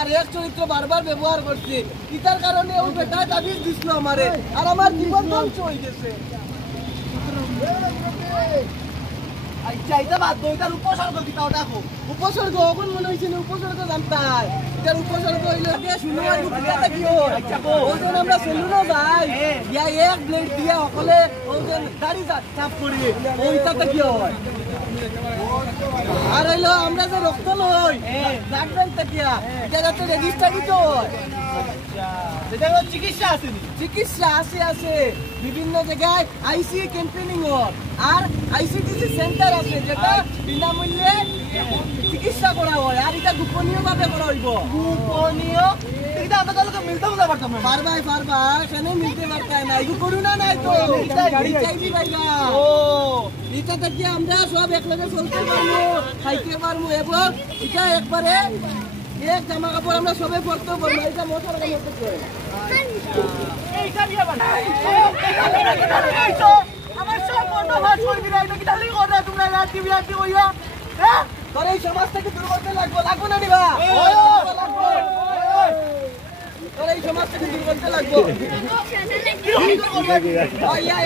আর এক চরিত্র বারবার ব্যবহার করছে, ইটার কারণে ওই বেটা তাবিজ দিছিল আমারে, আর আমার জীবন ধ্বংস হয়ে গেছে। আচ্ছা এটা বাদ দাও, এটার উপসর্গ কিটা দেখো। উপসর্গ এখন মনে হইছে না উপসর্গ জানতাই, এটার উপসর্গ হইলো যে শুনো আর কিটা কি হয়। আচ্ছা ওজন আমরা সেলুনও যাই, ইয়া এক ব্লেড দিয়া সকলে ওজন দাড়ি চাপ করি, ওইটাতে কি হয়। আর হইলো আমরা যে রক্ত লই ব্লাড ব্যাংক থেকে, এটা যাতে রেজিস্টারিত হয়। চিকিৎসা আছে, চিকিৎসা আছে আছে বিভিন্ন জায়গায় আইসি ক্যাম্পেইনিং হয়, আর আইসিটিসি সেন্টার আছে যেটা বিনামূল্যে চিকিৎসা করা হয়, আর এটা গোপনীয় ভাবে করা হইব। গোপনীয় এটা আপনাদের মিলতে পারতাম না, পারবাই কেন মিলতে পারতাই না, এগুলো করুণা নাই তো এইচআইভি ভাইয়া। ও এটা থেকে আমরা সব একলগে চলতে পারবো, খাইতে পারবো, এবং এটা একবারে এক জামা কাপড় আমরা সবে পড়তে পারবো। এটা মোটর এইটা দিয়ে বানাই আমার সব বন্ধ ভাত করবি না, এটা কি তাহলে কথা তোমরা রাত টিভি কইয়া, হ্যাঁ তোর এই সমাজ থেকে দূর করতে লাগবো না নিবা, লাগবো তোর এই সমাজ থেকে দূর করতে লাগবো।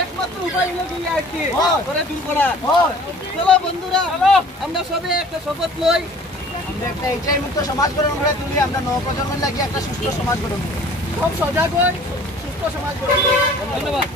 একমাত্র উপায় হলো কি আর কি করে দূর করা। চলো বন্ধুরা, আমরা সবে একটা শপথ লই, আমরা একটা এইচআইভি মুক্ত সমাজ গঠন করে তুলি, আমরা নবপ্রজন্মের লাগি একটা সুস্থ সমাজ গঠন, সব সজাগ হই, সুস্থ সমাজ গঠন। ধন্যবাদ।